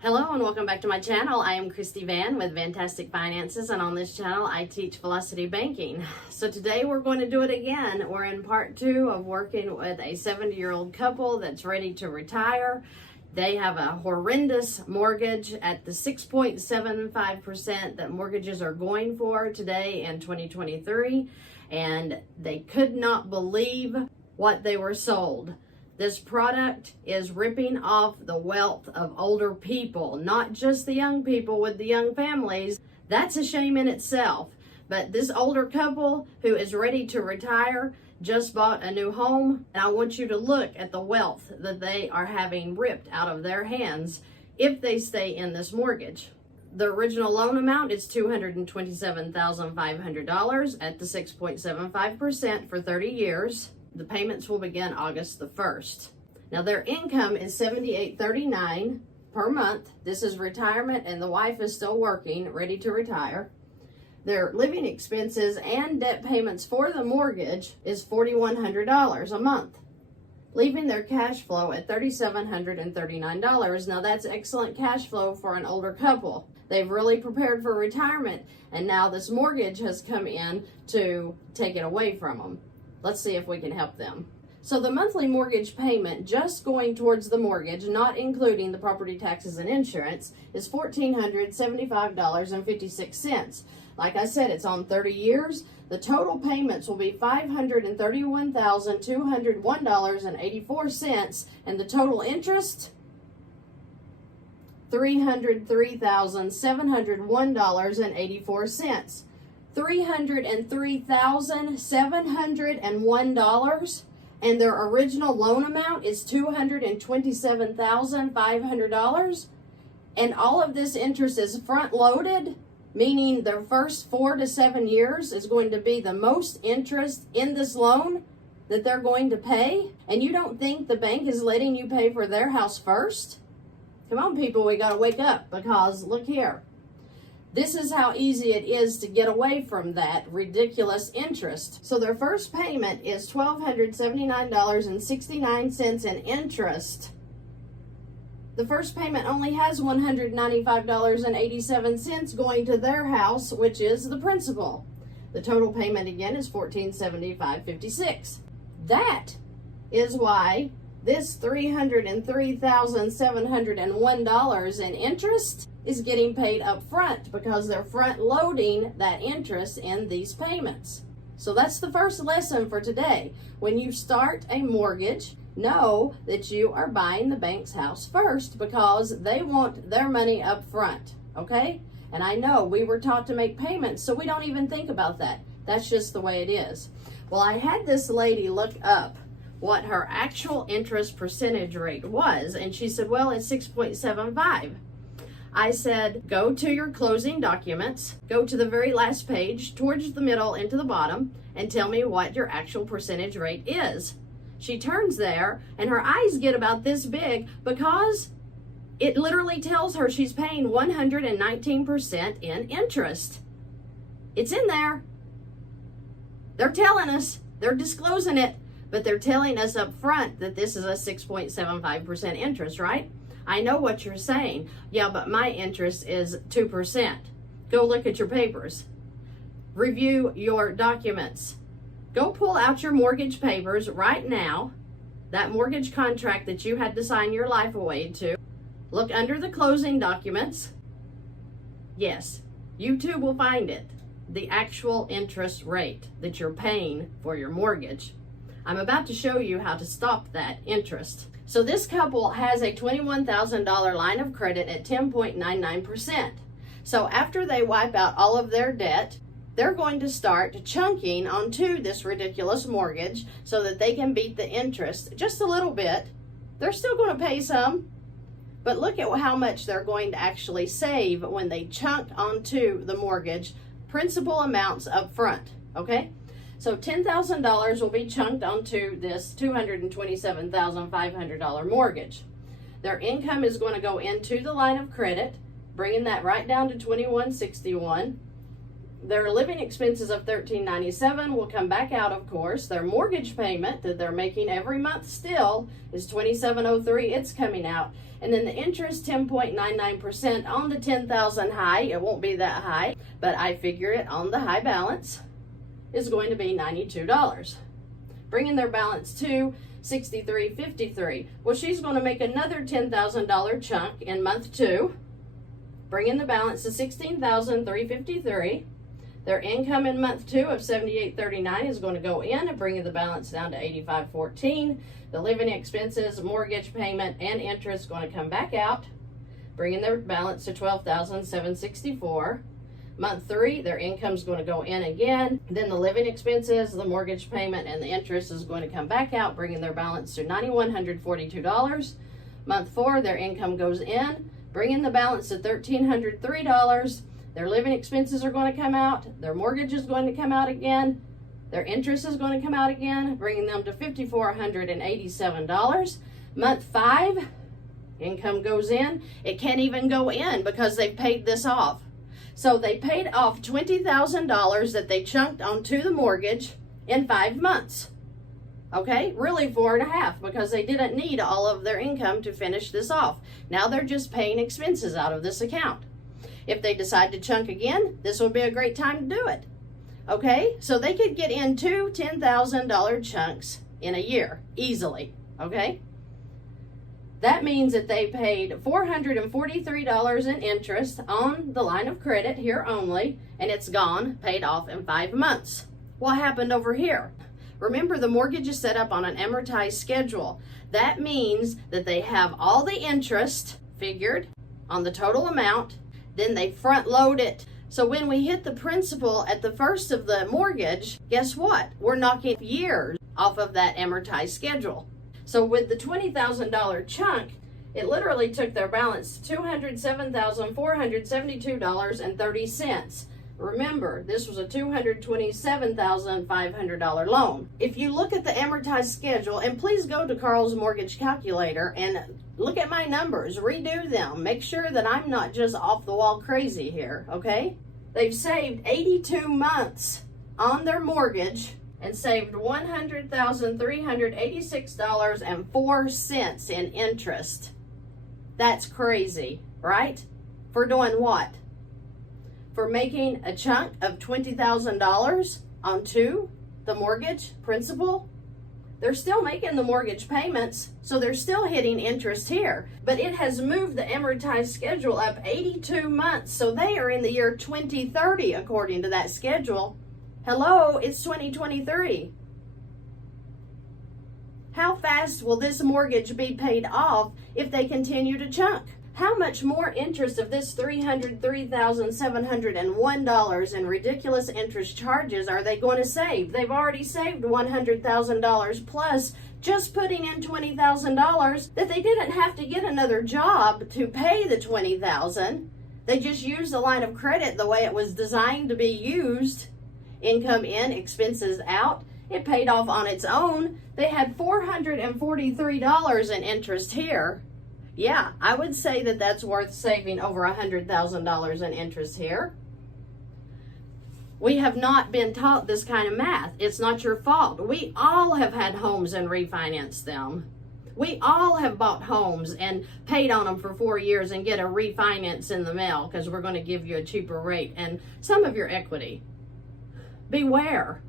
Hello and welcome back to my channel. I am Christy VANN with Fantastic Finances, and on this channel I teach velocity banking. So today we're going to do it again. We're in part 2 of working with a 70-year-old couple that's ready to retire. They have a horrendous mortgage at the 6.75% that mortgages are going for today in 2023, and they could not believe what they were sold. This product is ripping off the wealth of older people, not just the young people with the young families. That's a shame in itself. But this older couple who is ready to retire just bought a new home, and I want you to look at the wealth that they are having ripped out of their hands if they stay in this mortgage. The original loan amount is $227,500 at the 6.75% for 30 years. The payments will begin August the 1st. Now their income is $78.39 per month. This is retirement and the wife is still working, ready to retire. Their living expenses and debt payments for the mortgage is $4,100 a month, leaving their cash flow at $3,739. Now that's excellent cash flow for an older couple. They've really prepared for retirement, and now this mortgage has come in to take it away from them. Let's see if we can help them. So the monthly mortgage payment, just going towards the mortgage, not including the property taxes and insurance, is $1,475.56. Like I said, it's on 30 years. The total payments will be $531,201.84, and the total interest, $303,701.84. $303,701, and their original loan amount is $227,500, and all of this interest is front loaded, meaning their first 4 to 7 years is going to be the most interest in this loan that they're going to pay. And you don't think the bank is letting you pay for their house first? Come on, people, we got to wake up, because look here. This is how easy it is to get away from that ridiculous interest. So their first payment is $1,279.69 in interest. The first payment only has $195.87 going to their house, which is the principal. The total payment again is $1,475.56. That is why this $303,701 in interest is getting paid up front, because they're front loading that interest in these payments. So that's the first lesson for today. When you start a mortgage, know that you are buying the bank's house first, because they want their money up front, okay? And I know we were taught to make payments, so we don't even think about that. That's just the way it is. Well, I had this lady look up what her actual interest percentage rate was, and she said, well, it's 6.75. I said, go to your closing documents, go to the very last page, towards the middle into the bottom, and tell me what your actual percentage rate is. She turns there, and her eyes get about this big, because it literally tells her she's paying 119% in interest. It's in there. They're telling us, they're disclosing it, but they're telling us up front that this is a 6.75% interest, right? I know what you're saying. Yeah, but my interest is 2%. Go look at your papers. Review your documents. Go pull out your mortgage papers right now, that mortgage contract that you had to sign your life away to. Look under the closing documents. Yes, you too will find it. The actual interest rate that you're paying for your mortgage. I'm about to show you how to stop that interest. So this couple has a $21,000 line of credit at 10.99%. So after they wipe out all of their debt, they're going to start chunking onto this ridiculous mortgage so that they can beat the interest just a little bit. They're still going to pay some, but look at how much they're going to actually save when they chunk onto the mortgage principal amounts up front, okay? So $10,000 will be chunked onto this $227,500 mortgage. Their income is going to go into the line of credit, bringing that right down to $2,161. Their living expenses of $13.97 will come back out, of course. Their mortgage payment that they're making every month still is $27.03. It's coming out. And then the interest, 10.99% on the $10,000 high. It won't be that high, but I figure it on the high balance is going to be $92. Bringing their balance to $63.53. Well, she's going to make another $10,000 chunk in month 2, bringing the balance to $16,353. Their income in month 2 of $78.39 is going to go in and bringing the balance down to $85.14. The living expenses, mortgage payment, and interest going to come back out, bringing their balance to $12,764. Month 3, their income is going to go in again. Then the living expenses, the mortgage payment, and the interest is going to come back out, bringing their balance to $9,142. Month 4, their income goes in, bringing the balance to $1,303. Their living expenses are going to come out. Their mortgage is going to come out again. Their interest is going to come out again, bringing them to $5,487. Month 5, income goes in. It can't even go in because they've paid this off. So they paid off $20,000 that they chunked onto the mortgage in 5 months. Okay, really 4.5 because they didn't need all of their income to finish this off. Now they're just paying expenses out of this account. If they decide to chunk again, this will be a great time to do it. Okay, so they could get in 2 $10,000 chunks in a year easily. Okay, that means that they paid $443 in interest on the line of credit here only, and it's gone, paid off in 5 months. What happened over here? Remember, the mortgage is set up on an amortized schedule. That means that they have all the interest figured on the total amount, then they front load it. So when we hit the principal at the first of the mortgage, guess what? We're knocking years off of that amortized schedule. So with the $20,000 chunk, it literally took their balance to $207,472.30. Remember, this was a $227,500 loan. If you look at the amortized schedule, and please go to Carl's Mortgage Calculator and look at my numbers, redo them, make sure that I'm not just off the wall crazy here, okay? They've saved 82 months on their mortgage and saved $100,386.04 in interest. That's crazy, right? For doing what? For making a chunk of $20,000 onto the mortgage principal. They're still making the mortgage payments, so they're still hitting interest here. But it has moved the amortized schedule up 82 months, so they are in the year 2030 according to that schedule. Hello, it's 2023. How fast will this mortgage be paid off if they continue to chunk? How much more interest of this $303,701 in ridiculous interest charges are they going to save? They've already saved $100,000 plus just putting in $20,000 that they didn't have to get another job to pay the $20,000. They just used the line of credit the way it was designed to be used. Income in, expenses out. It paid off on its own. They had $443 in interest here. Yeah, I would say that that's worth saving over $100,000 in interest here. We have not been taught this kind of math. It's not your fault. We all have had homes and refinanced them. We all have bought homes and paid on them for 4 years and get a refinance in the mail because we're going to give you a cheaper rate and some of your equity. Beware.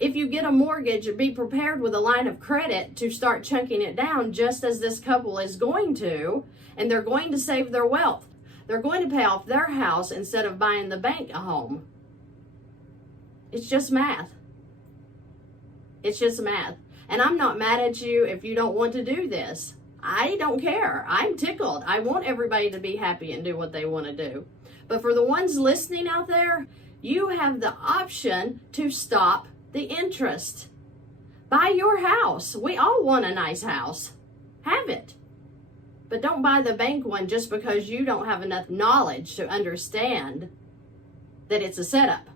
If you get a mortgage, be prepared with a line of credit to start chunking it down just as this couple is going to, and they're going to save their wealth. They're going to pay off their house instead of buying the bank a home. It's just math. It's just math. And I'm not mad at you if you don't want to do this. I don't care. I'm tickled. I want everybody to be happy and do what they want to do. But for the ones listening out there, you have the option to stop the interest. Buy your house. We all want a nice house. Have it. But don't buy the bank one just because you don't have enough knowledge to understand that it's a setup.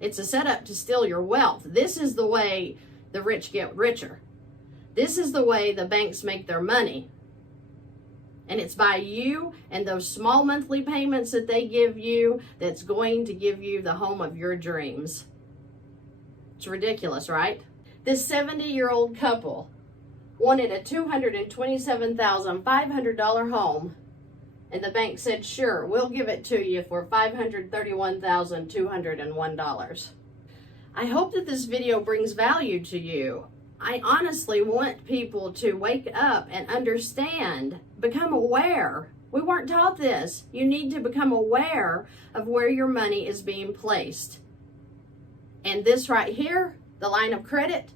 It's a setup to steal your wealth. This is the way the rich get richer. This is the way the banks make their money. And it's by you and those small monthly payments that they give you that's going to give you the home of your dreams. It's ridiculous, right? This 70-year-old couple wanted a $227,500 home, and the bank said, sure, we'll give it to you for $531,201. I hope that this video brings value to you. I honestly want people to wake up and understand, become aware. We weren't taught this. You need to become aware of where your money is being placed. And this right here, the line of credit,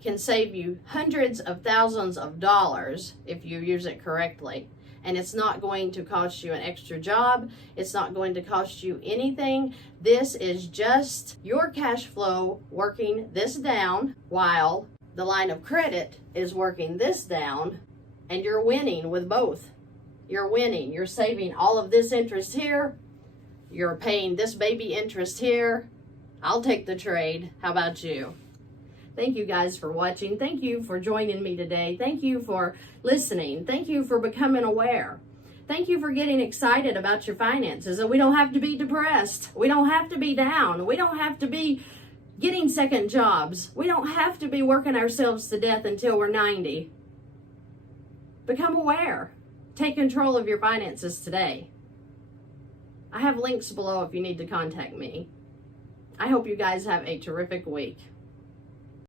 can save you hundreds of thousands of dollars if you use it correctly. And it's not going to cost you an extra job. It's not going to cost you anything. This is just your cash flow working this down while the line of credit is working this down, and you're winning with both. You're winning. You're saving all of this interest here. You're paying this baby interest here. I'll take the trade. How about you? Thank you guys for watching. Thank you for joining me today. Thank you for listening. Thank you for becoming aware. Thank you for getting excited about your finances. And we don't have to be depressed. We don't have to be down. We don't have to be getting second jobs. We don't have to be working ourselves to death until we're 90. Become aware. Take control of your finances today. I have links below if you need to contact me. I hope you guys have a terrific week.